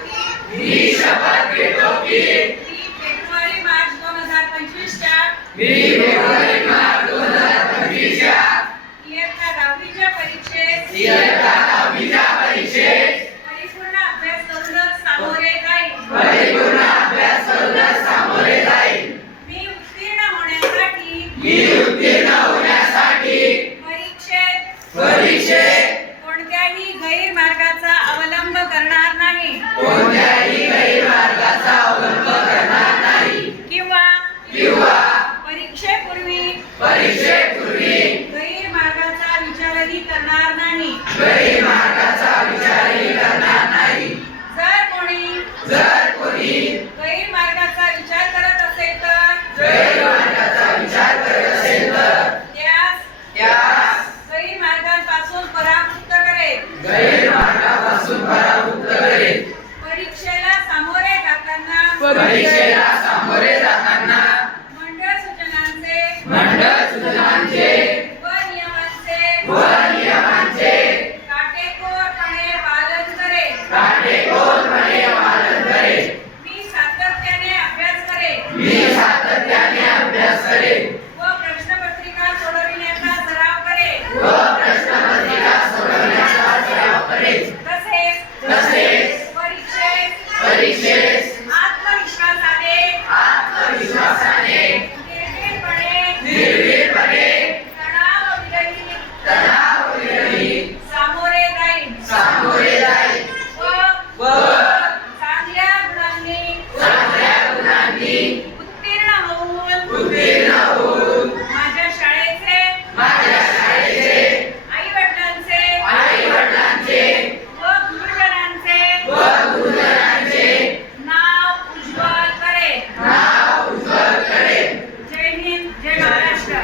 की मी फेब्रुवारी-मार्च 2025 च्या इयत्ता 10वी च्या परीक्षेस परिपूर्ण अभ्यास करूनच सामोरे जाईल. मी उत्तीर्ण होण्यासाठी परीक्षेत कोणत्याही गैरमार्गाचा अवलंब करणार नाही किंवा परीक्षेपूर्वी गैरमार्गाचा विचारही करणार नाही. जर कोणी गैरमार्गाचा विचार करत असेल तर त्यास गैरमार्गापासून परावृत्त करेल. परीक्षेला सामोरे जाताना मंडळ सूचनांचे व नियमांचे काटेकोरपणे पालन करेल. मी सातत्याने अभ्यास करेल व प्रश्नपत्रिका सोडविण्याचा सराव करेल. तसेच परीक्षेत आत्मविश्वासाने निर्भीडपणे तणावविरहित सामोरे जाईल व चांगल्या गुणांनी उत्तीर्ण होऊन माझ्या शाळेचे आई-वडिलांचे व गुरुजनांचे नाव उज्ज्वल करेल. जय हिंद, जय महाराष्ट्र.